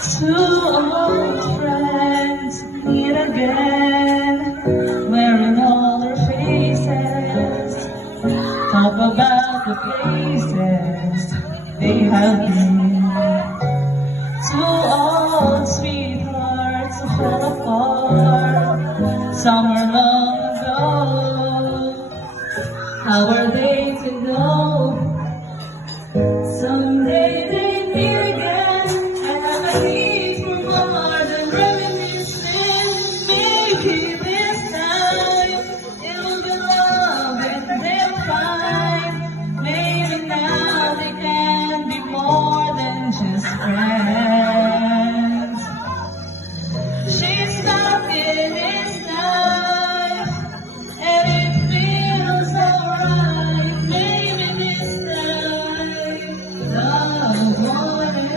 Two old friends meet again, wearing all their faces, talk about the places they have been. Two old sweethearts who fell apart somewhere long ago. How are they to know? Someday they meet again, and I need for more than reminiscing. Maybe this time it'll be love and they'll find. Maybe now they can be more than just friends. She's stuck in his life, and it feels alright. Maybe this time love won it.